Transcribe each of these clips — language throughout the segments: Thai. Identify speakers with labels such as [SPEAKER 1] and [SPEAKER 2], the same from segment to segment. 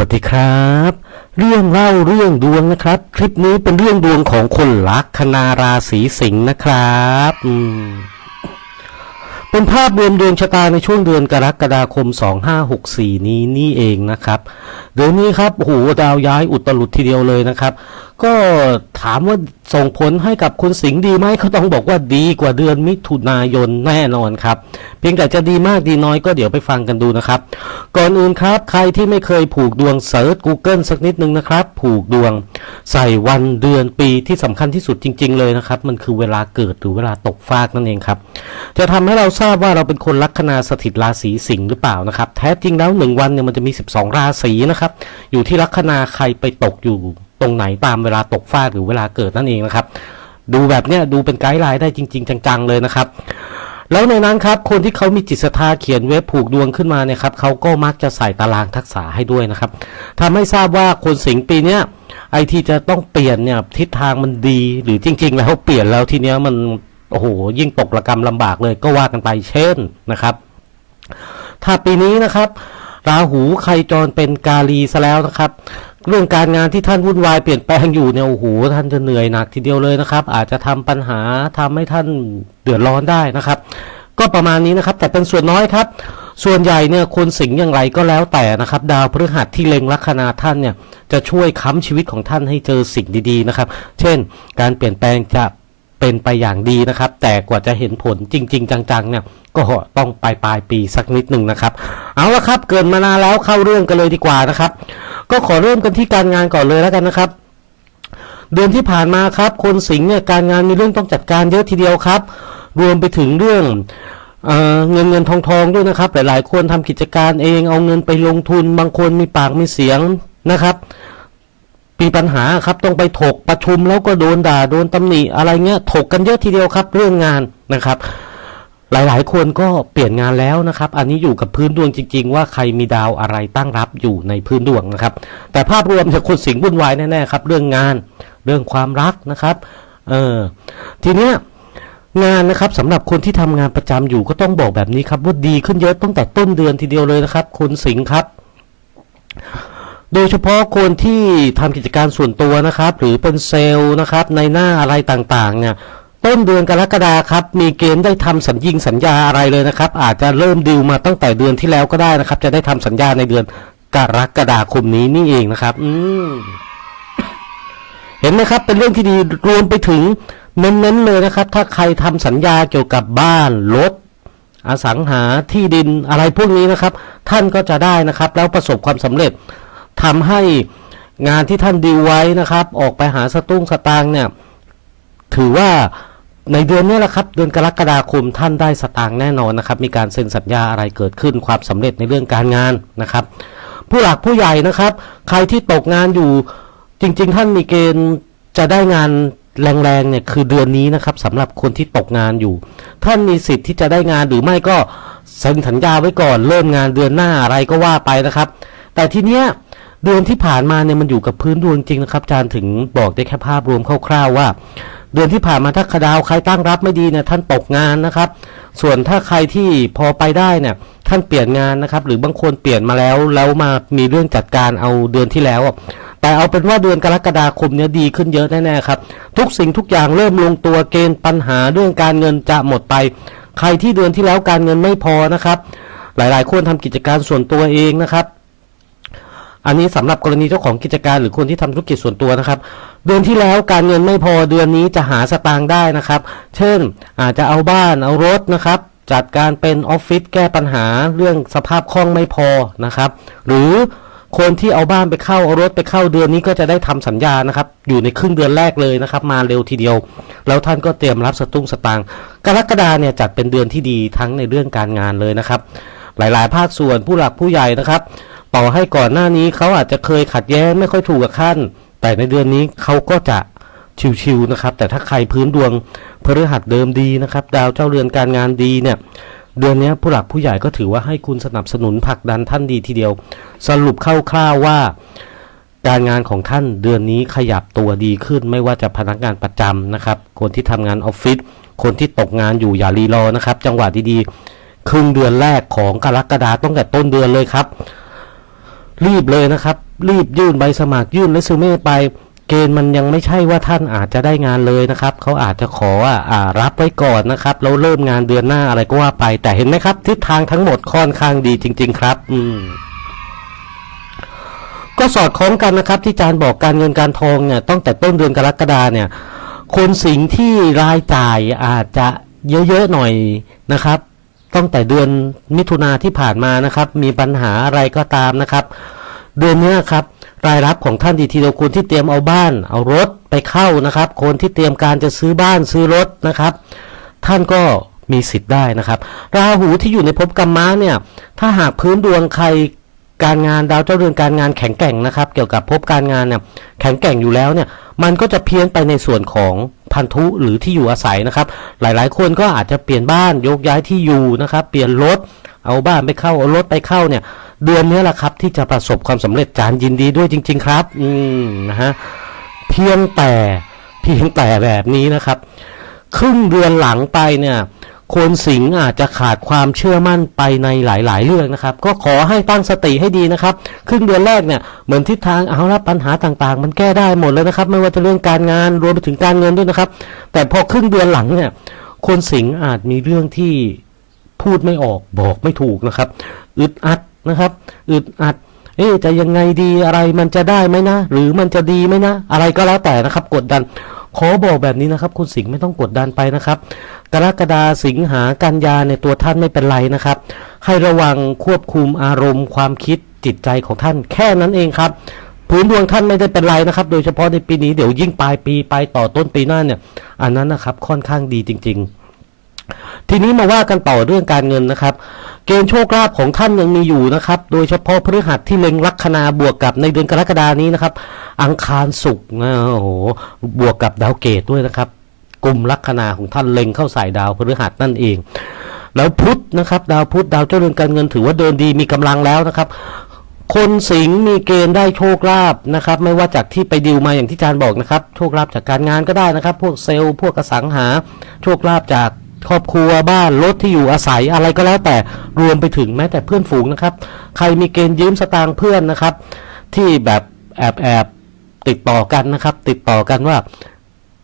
[SPEAKER 1] สวัสดีครับ เรื่องเล่าเรื่องดวงนะครับ คลิปนี้เป็นเรื่องดวงของคนลัคนาราศีสิงห์นะครับเป็นภาพรวมดวงชะตาในช่วงเดือนกรกฎาคม 2564 นี้นี่เองนะครับเดือนนี้ครับโอ้โหดาวย้ายอุตลุดทีเดียวเลยนะครับ ก็ถามว่าส่งผลให้กับคนสิงห์ดีไหมเขาต้องบอกว่าดีกว่าเดือนมิถุนายนแน่นอนครับ เพียงแต่จะดีมากดีน้อยก็เดี๋ยวไปฟังกันดูนะครับ ก่อนอื่นครับ ใครที่ไม่เคยผูกดวงเซิร์ช Google สักนิดนึงนะครับ ผูกดวงใส่วันเดือนปีที่สำคัญที่สุดจริง ๆ เลยนะครับ มันคือเวลาเกิดหรือเวลาตกฟากนั่นเองครับ จะทำให้เราทราบว่าเราเป็นคนลัคนาสถิตราศีสิงห์หรือเปล่านะครับ แท้จริงแล้วหนึ่งวันเนี่ยมันจะมี 12 ราศีนะครับอยู่ที่ลัคนาใครไปตกอยู่ ตรงไหนตามเวลาตกฟากหรือเวลาเกิดนั่นเองนะครับ ดูแบบเนี้ยดูเป็นไกด์ไลน์ได้จริง ๆ จังๆเลยนะครับ แล้วในนั้นครับคนที่เขามีจิตศรัทธาเขียนเว็บผูกดวงขึ้นมาเนี่ยครับเขาก็มักจะใส่ตารางทักษะให้ด้วยนะครับทำให้ทราบว่าคนสิงปีเนี้ยไอที่จะต้องเปลี่ยนเนี่ยทิศทางมันดีหรือจริง ๆ แล้วเปลี่ยนแล้วทีเนี้ยมันโอ้โหยิ่งตกระกรรมลำบากเลยก็ว่ากันไปเช่นนะครับ ถ้าปีนี้นะครับราหูใครจรเป็นกาลีซะแล้วนะครับ เรื่องการงานที่ท่านวุ่นวายเปลี่ยนแปลงอยู่เนี่ยโอ้โหท่านจะเหนื่อยหนักทีเดียวเลยนะครับ อาจจะทำปัญหาทำให้ท่านเดือดร้อนได้นะครับ ก็ประมาณนี้นะครับ แต่เป็นส่วนน้อยครับ ส่วนใหญ่เนี่ยคนสิงอย่างไรก็แล้วแต่นะครับ ดาวพฤหัสที่เล็งลัคนาท่านเนี่ยจะช่วยค้ำชีวิตของท่านให้เจอสิ่งดีๆนะครับ เช่น การเปลี่ยนแปลงจะ เป็นไปอย่างดีนะครับ แต่กว่าจะเห็นผลจริง ๆ จังๆเนี่ยก็ต้องปลายปลายปีสักนิดหนึ่งนะครับ เอาละครับ เกินมานานแล้วเข้าเรื่องกันเลยดีกว่านะครับ ก็ขอเริ่มกันที่การงานก่อนเลยแล้วกันนะครับ เดือนที่ผ่านมาครับ คนสิงห์เนี่ยการงานมีเรื่องต้องจัดการเยอะทีเดียวครับ รวมไปถึงเรื่องเอเงินเงินทองทองด้วยนะครับ หลายๆคนทำกิจการเองเอาเงินไปลงทุน บางคนมีปากมีเสียงนะครับ มีปัญหาครับต้องไปถกประชุมแล้วก็โดนด่าโดนตำหนิอะไรเงี้ยถกกันเยอะทีเดียวครับ เรื่องงานนะครับ หลายๆ คนก็เปลี่ยนงานแล้วนะครับ อันนี้อยู่กับพื้นดวงจริง ๆ ว่าใครมีดาวอะไรตั้งรับอยู่ในพื้นดวงนะครับ แต่ภาพรวมจะคนสิงห์วุ่นวายแน่ๆครับ เรื่องงานเรื่องความรักนะครับเออทีเนี้ยงานนะครับสำหรับคนที่ทำงานประจำอยู่ก็ต้องบอกแบบนี้ครับว่าดีขึ้นเยอะตั้งแต่ต้นเดือนทีเดียวเลยนะครับ คุณสิงห์ครับ โดยเฉพาะคนที่ทำกิจการส่วนตัวนะครับ หรือเป็นเซลล์นะครับ ในหน้าอะไรต่างๆเนี่ยต้นเดือนกรกฎาครับ มีเกณฑ์ได้ทำสัญญิงสัญญาอะไรเลยนะครับ อาจจะเริ่มดิวมาตั้งแต่เดือนที่แล้วก็ได้นะครับ จะได้ทำสัญญาในเดือนกรกฎาคมนี้นี่เองนะครับ อืมเห็นไหมครับ เป็นเรื่องที่ดีรวมไปถึงเน้นๆเลยนะครับ ถ้าใครทำสัญญาเกี่ยวกับบ้านรถอสังหาที่ดินอะไรพวกนี้นะครับ ท่านก็จะได้นะครับ แล้วประสบความสำเร็จ ทำให้งานที่ท่านดีไว้นะครับ ออกไปหาสตุ้งสตางค์เนี่ยถือว่าในเดือนนี้แหละครับ เดือนกรกฎาคมท่านได้สตางค์แน่นอนนะครับ มีการเซ็นสัญญาอะไรเกิดขึ้นความสำเร็จในเรื่องการงานนะครับ ผู้หลักผู้ใหญ่นะครับ ใครที่ตกงานอยู่จริง ๆ ท่านมีเกณฑ์จะได้งานแรงๆเนี่ยคือเดือนนี้นะครับสำหรับคนที่ตกงานอยู่ ท่านมีสิทธิ์ที่จะได้งานหรือไม่ก็เซ็นสัญญาไว้ก่อนเริ่มงานเดือนหน้าอะไรก็ว่าไปนะครับ แต่ทีเนี้ย เดือนที่ผ่านมาเนี่ยมันอยู่กับพื้นดวงจริงนะครับอาจารย์ถึงบอกได้แค่ภาพรวมคร่าวๆว่า เดือนที่ผ่านมาถ้าคดาวใครตั้งรับไม่ดีเนี่ยท่านตกงานนะครับ ส่วนถ้าใครที่พอไปได้เนี่ยท่านเปลี่ยนงานนะครับ หรือบางคนเปลี่ยนมาแล้วแล้วมามีเรื่องจัดการเอาเดือนที่แล้วแต่เอาเป็นว่าเดือนกรกฎาคมเนี้ยดีขึ้นเยอะแน่ๆครับ ทุกสิ่งทุกอย่างเริ่มลงตัวเกณฑ์ปัญหาเรื่องการเงินจะหมดไป ใครที่เดือนที่แล้วการเงินไม่พอนะครับ หลายๆคนทำกิจการส่วนตัวเองนะครับ อันนี้สำหรับกรณีเจ้าของกิจการหรือคนที่ทำธุรกิจส่วนตัวนะครับ เดือนที่แล้วการเงินไม่พอเดือนนี้จะหาสตางค์ได้นะครับ เช่นอาจจะเอาบ้านเอารถนะครับจัดการเป็นออฟฟิศแก้ปัญหาเรื่องสภาพคล่องไม่พอนะครับ หรือคนที่เอาบ้านไปเข้าเอารถไปเข้าเดือนนี้ก็จะได้ทำสัญญานะครับ อยู่ในครึ่งเดือนแรกเลยนะครับ มาเร็วทีเดียว แล้วท่านก็เตรียมรับสตุ้งสตางค์กรกฎาเนี่ยจัดเป็นเดือนที่ดีทั้งในเรื่องการงานเลยนะครับ หลาย ๆ ภาคส่วนผู้หลักผู้ใหญ่นะครับ ต่อให้ก่อนหน้านี้เขาอาจจะเคยขัดแย้งไม่ค่อยถูกกับขั้น แต่ในเดือนนี้เขาก็จะชิวๆนะครับ แต่ถ้าใครพื้นดวงพฤหัสเดิมดีนะครับ ดาวเจ้าเรือนการงานดีเนี่ยเดือนนี้ผู้หลักผู้ใหญ่ก็ถือว่าให้คุณสนับสนุนผลักดันท่านดีทีเดียว สรุปคร่าวๆว่า การงานของท่านเดือนนี้ขยับตัวดีขึ้น ไม่ว่าจะพนักงานประจำนะครับ คนที่ทำงานออฟฟิศคนที่ตกงานอยู่อย่ารีรอนะครับ จังหวะดีๆ ครึ่งเดือนแรกของกรกฎาต้องแต่ต้นเดือนเลยครับ รีบเลยนะครับ รีบยื่นใบสมัครยื่นเรซูเม่ไป เกณฑ์มันยังไม่ใช่ว่าท่านอาจจะได้งานเลยนะครับเขาอาจจะขออ่ารับไว้ก่อนนะครับแล้วเริ่มงานเดือนหน้าอะไรก็ว่าไป แต่เห็นไหมครับ ทิศทางทั้งหมดค่อนข้างดีจริง ๆ ครับ อืมก็สอดคล้องกันนะครับ ที่อาจารย์บอกการเงินการทองเนี่ยตั้งแต่ต้นเดือนกรกฎาเนี่ย คนสิงที่รายจ่ายอาจจะเยอะๆหน่อยนะครับ ตั้งแต่เดือนมิถุนาที่ผ่านมานะครับ มีปัญหาอะไรก็ตามนะครับ เดือนเนี้ครับรายรับของท่านดีทีเดียวคนที่เตรียมเอาบ้าน เอารถไปเข้านะครับ คนที่เตรียมการจะซื้อบ้านซื้อรถนะครับ ท่านก็มีสิทธิ์ได้นะครับ ราหูที่อยู่ในภพกรรมะเนี่ย ถ้าหากพื้นดวงใคร การงานดาวเจ้าเรือนการงานแข็งแกร่งนะครับ เกี่ยวกับภพการงานเนี่ยแข็งแกร่งอยู่แล้วเนี่ยมันก็จะเพี้ยนไปในส่วนของพันธุหรือที่อยู่อาศัยนะครับ หลายๆ คนก็อาจจะเปลี่ยนบ้านยกย้ายที่อยู่นะครับ เปลี่ยนรถเอาบ้านไปเข้าเอารถไปเข้าเนี่ย เดือนนี้แหละครับ ที่จะประสบความสำเร็จจานยินดีด้วยจริง ๆ ครับ อืมนะฮะเพียงแต่เพียงแต่แบบนี้นะครับ ครึ่งเดือนหลังไปเนี่ย คนสิงอาจจะขาดความเชื่อมั่นไปในหลาย ๆ เรื่องนะครับ ก็ขอให้ตั้งสติให้ดีนะครับ ครึ่งเดือนแรกเนี่ยเหมือนทิศทางเอาละปัญหาต่าง ๆ มันแก้ได้หมดแล้วนะครับ ไม่ว่าจะเรื่องการงานรวมไปถึงการเงินด้วยนะครับ แต่พอครึ่งเดือนหลังเนี่ยคนสิงอาจมีเรื่องที่พูดไม่ออกบอกไม่ถูกนะครับ อึดอัดนะครับ อึดอัดเอ๊จะยังไงดีอะไรมันจะได้ไหมนะ หรือมันจะดีไหมนะ อะไรก็แล้วแต่นะครับ กดดัน ขอบอกแบบนี้นะครับ คุณสิงห์ไม่ต้องกดดันไปนะครับ กรกฎาสิงหากันยาในตัวท่านไม่เป็นไรนะครับ ให้ระวังควบคุมอารมณ์ ความคิดจิตใจของท่านแค่นั้นเองครับพื้นดวงท่านไม่ได้เป็นไรนะครับ โดยเฉพาะในปีนี้เดี๋ยวยิ่งปลายปีไปต่อต้นปีหน้าเนี่ย อันนั้นนะครับค่อนข้างดีจริง ๆ ทีนี้มาว่ากันต่อเรื่องการเงินนะครับ เกณฑ์โชคลาภของท่านยังมีอยู่นะครับ โดยเฉพาะพฤหัสที่เล็งลัคนาบวกกับในเดือนกรกฎานี้นะครับ อังคารศุกร์นะโอ้โหบวกกับดาวเกตด้วยนะครับ กลุ่มลัคนาของท่านเล็งเข้าใส่ดาวพฤหัสนั่นเอง แล้วพุธนะครับ ดาวพุธดาวเจ้าเรือนการเงินถือว่าเดินดีมีกำลังแล้วนะครับ คนสิงห์มีเกณฑ์ได้โชคลาภนะครับ ไม่ว่าจากที่ไปดิวมาอย่างที่อาจารย์บอกนะครับ โชคลาภจากการงานก็ได้นะครับ พวกเซลล์พวกอสังหา โชคลาภจากครอบครัวบ้านรถที่อยู่อาศัยอะไรก็แล้วแต่รวมไปถึงแม้แต่เพื่อนฝูงนะครับ ใครมีเกณฑ์ยืมสตางค์เพื่อนนะครับ ที่แบบแอบแอบติดต่อกันนะครับ ติดต่อกันว่า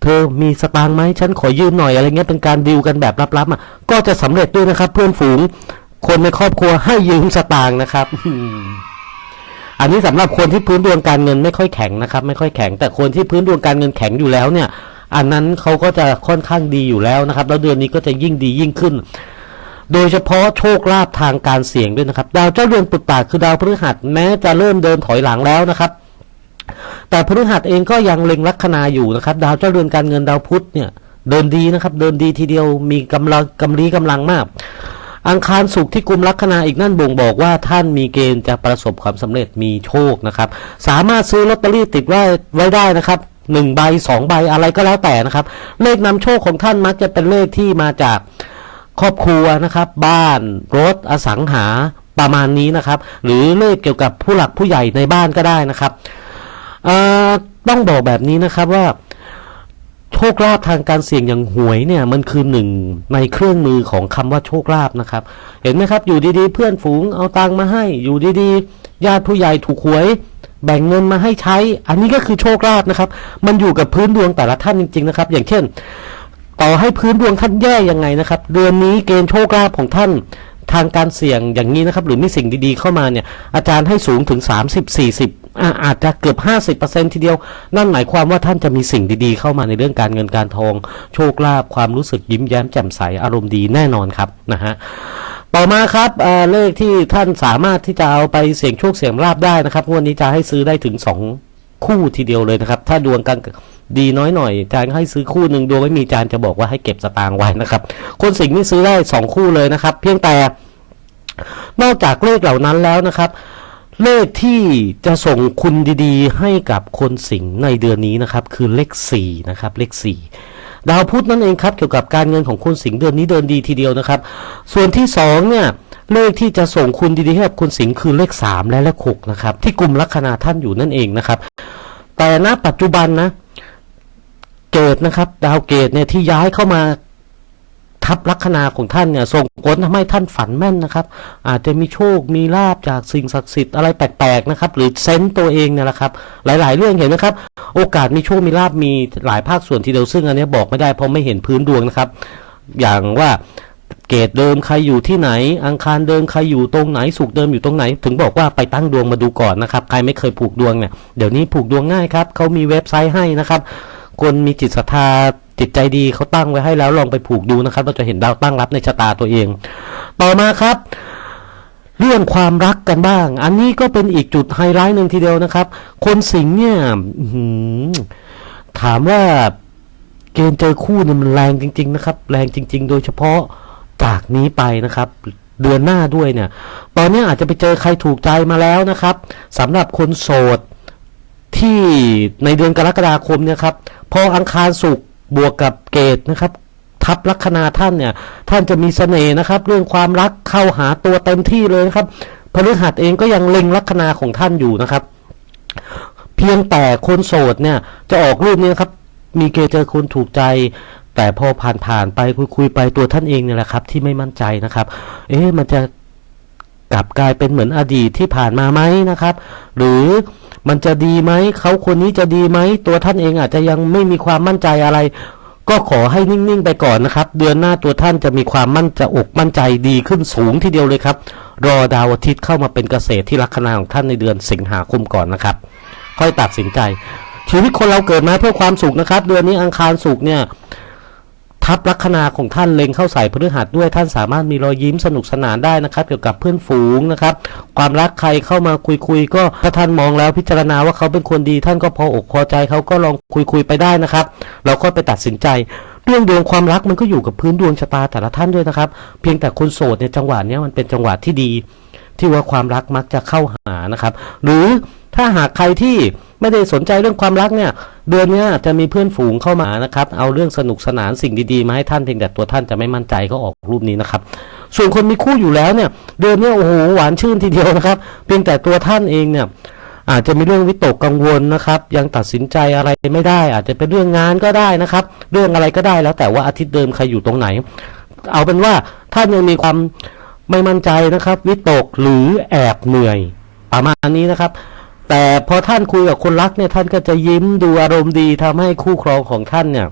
[SPEAKER 1] เธอมีสตางค์ไหมฉันขอยืมหน่อยอะไรเงี้ยเป็นการดิวกันแบบลับๆอะก็จะสำเร็จด้วยนะครับ เพื่อนฝูงคนในครอบครัวให้ยืมสตางค์นะครับอันนี้สำหรับคนที่พื้นดวงการเงินไม่ค่อยแข็งนะครับ ไม่ค่อยแข็ง แต่คนที่พื้นดวงการเงินแข็งอยู่แล้วเนี่ย อันนั้นเขาก็จะค่อนข้างดีอยู่แล้วนะครับ แล้วเดือนนี้ก็จะยิ่งดียิ่งขึ้น โดยเฉพาะโชคลาภทางการเสี่ยงด้วยนะครับ ดาวเจ้าเรือนปุตตะคือดาวพฤหัสแม้จะเริ่มเดินถอยหลังแล้วนะครับ แต่พฤหัสเองก็ยังเล็งลัคนาอยู่นะครับ ดาวเจ้าเรือนการเงินดาวพุธเนี่ยเดินดีนะครับ เดินดีทีเดียวมีกำลังกำลีกำลังมาก อังคารสุขที่กุมลัคนาอีกนั่นบ่งบอกว่าท่านมีเกณฑ์จะประสบความสำเร็จมีโชคนะครับ สามารถซื้อลอตเตอรี่ติดไว้ไว้ได้นะครับหนึ่งใบสองใบอะไรก็แล้วแต่นะครับ เลขนำโชคของท่านมักจะเป็นเลขที่มาจากครอบครัวนะครับ บ้านรถอสังหาประมาณนี้นะครับ หรือเลขเกี่ยวกับผู้หลักผู้ใหญ่ในบ้านก็ได้นะครับ ต้องบอกแบบนี้นะครับว่าโชคลาภทางการเสี่ยงอย่างหวยเนี่ยมันคือหนึ่งในเครื่องมือของคำว่าโชคลาภนะครับ เห็นไหมครับอยู่ดีๆ เพื่อนฝูงเอาตังมาให้อยู่ดีๆญาติผู้ใหญ่ถูกหวย แบ่งเงินมาให้ใช้ อันนี้ก็คือโชคลาภนะครับ มันอยู่กับพื้นดวงแต่ละท่านจริง ๆ นะครับ อย่างเช่น ต่อให้พื้นดวงท่านแย่ยังไงนะครับ เดือนนี้เกณฑ์โชคลาภของท่านทางการเสี่ยงอย่างนี้นะครับ หรือมีสิ่งดีๆเข้ามาเนี่ยอาจารย์ให้สูงถึง 30 40 อาจจะเกือบ 50%ทีเดียว นั่นหมายความว่าท่านจะมีสิ่งดีๆ เข้ามาในเรื่องการเงินการทอง โชคลาภความรู้สึกยิ้มแย้มแจ่มใสอารมณ์ดีแน่นอนครับนะฮะต่อมาครับเเลขที่ท่านสามารถที่จะเอาไปเสี่ยงโชคเสี่ยงลาบได้นะครับวดนี้จะให้ซื้อได้ถึง 2 คู่ทีเดียวเลยนะครับ ถ้าดวงกันดีน้อยหน่อยอาจารย์ให้ซื้อคู่หนึ่งดวงไม่มีอาจารย์จะบอกว่าให้เก็บสตางค์ไว้นะครับ คนสิงห์นี่ซื้อได้ 2 คู่เลยนะครับ เพียงแต่นอกจากเลขเหล่านั้นแล้วนะครับ เลขที่จะส่งคุณดีๆ ให้กับคนสิงห์ในเดือนนี้นะครับ คือเลข4นะครับ เลข4ดาวพุธนั่นเองครับ เกี่ยวกับการเงินของคุณสิงห์เดือนนี้เดินดีทีเดียวนะครับ ส่วนที่สองเนี่ยเลขที่จะส่งคุณดีๆให้กับคุณสิงห์คือเลขสามและเลขหกนะครับ ที่กลุ่มลัคนาท่านอยู่นั่นเองนะครับ แต่ณปัจจุบันนะ เกตนะครับ ดาวเกตเนี่ยที่ย้ายเข้ามา ทับลัคนาของท่านเนี่ยส่งผลทำให้ท่านฝันแม่นนะครับ อาจจะมีโชคมีลาบจากสิ่งศักดิ์สิทธิ์อะไรแปลกๆนะครับ หรือเซนต์ตัวเองเนี่ยแหละครับ หลายๆ เรื่องเห็นนะครับ โอกาสมีโชคมีลาบมีหลายภาคส่วนทีเดียวซึ่งอันนี้บอกไม่ได้เพราะไม่เห็นพื้นดวงนะครับ อย่างว่าเกตเดิมใครอยู่ที่ไหน อังคารเดิมใครอยู่ตรงไหนสุกร์เดิมอยู่ตรงไหน ถึงบอกว่าไปตั้งดวงมาดูก่อนนะครับ ใครไม่เคยผูกดวงเนี่ยเดี๋ยวนี้ผูกดวงง่ายครับเขามีเว็บไซต์ให้นะครับ คนมีจิตศรัทธา จิตใจดีเขาตั้งไว้ให้แล้วลองไปผูกดูนะครับ เราจะเห็นดาวตั้งรับในชะตาตัวเอง ต่อมาครับ เรื่องความรักกันบ้าง อันนี้ก็เป็นอีกจุดไฮไลท์หนึ่งทีเดียวนะครับ คนสิงห์เนี่ยถามว่าเกณฑ์เจอคู่เนี่ยมันแรงจริง ๆ นะครับ แรงจริง ๆ โดยเฉพาะจากนี้ไปนะครับ เดือนหน้าด้วยเนี่ย ตอนนี้อาจจะไปเจอใครถูกใจมาแล้วนะครับสำหรับคนโสดที่ในเดือนกรกฎาคมเนี่ยครับพออังคารสุกร์ บวกกับเกตนะครับ ทับลัคนาท่านเนี่ย ท่านจะมีเสน่ห์นะครับ เรื่องความรักเข้าหาตัวเต็มที่เลยนะครับพฤหัสเองก็ยังเล็งลัคนาของท่านอยู่นะครับ เพียงแต่คนโสดเนี่ยจะออกรูปนี้ครับ มีเกเจอคนถูกใจ แต่พอผ่านผ่านไปคุยๆไปตัวท่านเองเนี่ยแหละครับ ที่ไม่มั่นใจนะครับ เอ๊ะมันจะกลับกลายเป็นเหมือนอดีตที่ผ่านมาไหมนะครับ หรือ มันจะดีไหมเขาคนนี้จะดีไหมตัวท่านเองอาจจะยังไม่มีความมั่นใจอะไร ก็ขอให้นิ่งๆไปก่อนนะครับ เดือนหน้าตัวท่านจะมีความมั่นจะอกมั่นใจดีขึ้นสูงทีเดียวเลยครับ รอดาวอาทิตย์เข้ามาเป็นเกษตรที่ลัคนาของท่านในเดือนสิงหาคมก่อนนะครับ ค่อยตัดสินใจชีวิตคนเราเกิดมาเพื่อความสุขนะครับ เดือนนี้อังคารสุขเนี่ย ทับลัคนาของท่านเล็งเข้าใส่พฤหัสด้วยท่านสามารถมีรอยยิ้มสนุกสนานได้นะครับ เกี่ยวกับเพื่อนฝูงนะครับ ความรักใครเข้ามาคุยคุยๆก็ถ้าท่านมองแล้วพิจารณาว่าเขาเป็นคนดี ท่านก็พออกพอใจเขาก็ลองคุยคุยๆไปได้นะครับ เราก็ไปตัดสินใจเรื่องดวงความรักมันก็อยู่กับพื้นดวงชะตาแต่ละท่านด้วยนะครับ เพียงแต่คนโสดเนี่ยจังหวะนี้มันเป็นจังหวะที่ดี ที่ว่าความรักมักจะเข้าหานะครับ หรือถ้าหากใครที่ไม่ได้สนใจเรื่องความรักเนี่ย เดือนนี้จะมีเพื่อนฝูงเข้ามานะครับ เอาเรื่องสนุกสนานสิ่งดีๆมาให้ท่านเพียงแต่ตัวท่านจะไม่มั่นใจก็ออกรูปนี้นะครับ ส่วนคนมีคู่อยู่แล้วเนี่ย เดือนนี้โอ้โหหวานชื่นทีเดียวนะครับ เพียงแต่ตัวท่านเองเนี่ยอาจจะมีเรื่องวิตกกังวลนะครับ ยังตัดสินใจอะไรไม่ได้ อาจจะเป็นเรื่องงานก็ได้นะครับ เรื่องอะไรก็ได้แล้วแต่ว่าอาทิตย์เดิมใครอยู่ตรงไหน เอาเป็นว่าท่านยังมีความ ไม่มั่นใจนะครับ วิตกหรือแอบเหนื่อย ประมาณนี้นะครับ แต่พอท่านคุยกับคนรักเนี่ยท่านก็จะยิ้มดูอารมณ์ดีทำให้คู่ครองของท่านเนี่ย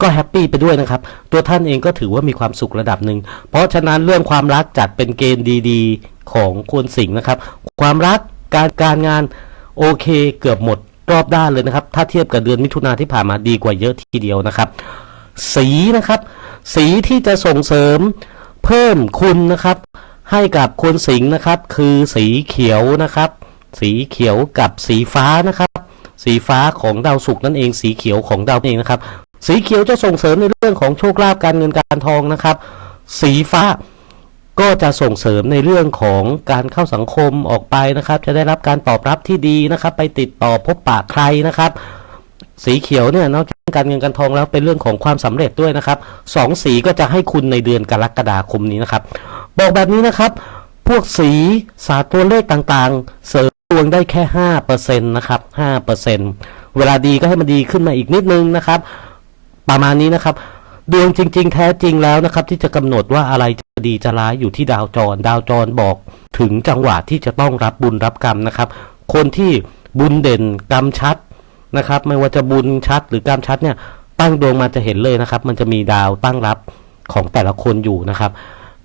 [SPEAKER 1] ก็แฮปปี้ไปด้วยนะครับ ตัวท่านเองก็ถือว่ามีความสุขระดับหนึ่ง เพราะฉะนั้นเรื่องความรักจัดเป็นเกณฑ์ดีๆ ของคนสิงห์นะครับ ความรักการการงานโอเคเกือบหมดรอบด้านเลยนะครับ ถ้าเทียบกับเดือนมิถุนาที่ผ่านมาดีกว่าเยอะทีเดียวนะครับ สีนะครับ สีที่จะส่งเสริม เพิ่มคุณนะครับ ให้กับคนสิงห์นะครับ คือสีเขียวนะครับ สีเขียวกับสีฟ้านะครับ สีฟ้าของดาวศุกร์นั่นเอง สีเขียวของดาวเองนะครับ สีเขียวจะส่งเสริมในเรื่องของโชคลาภการเงินการทองนะครับ สีฟ้าก็จะส่งเสริมในเรื่องของการเข้าสังคมออกไปนะครับ จะได้รับการตอบรับที่ดีนะครับ ไปติดต่อพบปะใครนะครับ สีเขียวเนี่ยนอกจากการเงินการทองแล้วเป็นเรื่องของความสำเร็จด้วยนะครับสองสีก็จะให้คุณในเดือนกรกฎาคมนี้นะครับ บอกแบบนี้นะครับ พวกสีศาตัวเลขต่างๆ เสริมดวงได้แค่ห้าเปอร์เซ็นต์นะครับห้าเปอร์เซ็นต์เวลาดีก็ให้มันดีขึ้นมาอีกนิดนึงนะครับ ประมาณนี้นะครับ ดวงจริง ๆ แท้จริงแล้วนะครับ ที่จะกำหนดว่าอะไรจะดีจะร้ายอยู่ที่ดาวจร ดาวจรบอกถึงจังหวะที่จะต้องรับบุญรับกรรมนะครับ คนที่บุญเด่นกรรมชัด นะครับ ไม่ว่าจะบุญชัดหรือกรรมชัดเนี่ย ตั้งดวงมาจะเห็นเลยนะครับ มันจะมีดาวตั้งรับของแต่ละคนอยู่นะครับ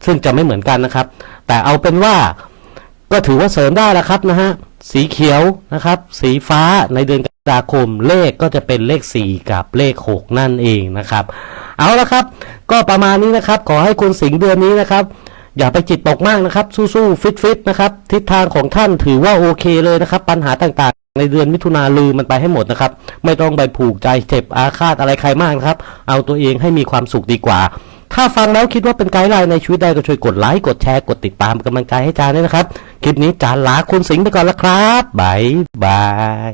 [SPEAKER 1] ซึ่งจะไม่เหมือนกันนะครับ แต่เอาเป็นว่าก็ถือว่าเสริมได้แล้วครับนะฮะสีเขียวนะครับ สีฟ้าในเดือนกรกฎาคมเลขก็จะเป็นเลข 4 กับเลข 6 นั่นเองนะครับ เอาละครับ ก็ประมาณนี้นะครับ ขอให้คุณสิงห์เดือนนี้นะครับ อย่าไปจิตตกมากนะครับ สู้ๆฟิตๆนะครับ ทิศทางของท่านถือว่าโอเคเลยนะครับ ปัญหาต่าง ในเดือนมิถุนาลืมมันไปให้หมดนะครับ ไม่ต้องไปผูกใจเจ็บอาฆาตอะไรใครมากนะครับ เอาตัวเองให้มีความสุขดีกว่า ถ้าฟังแล้วคิดว่าเป็นไกด์ไลน์ในชีวิตได้ก็ช่วยกดไลค์กดแชร์กดติดตามกำลังใจให้จานด้วยนะครับ คลิปนี้จานลาคุณสิงห์ไปก่อนละครับบ๊ายบาย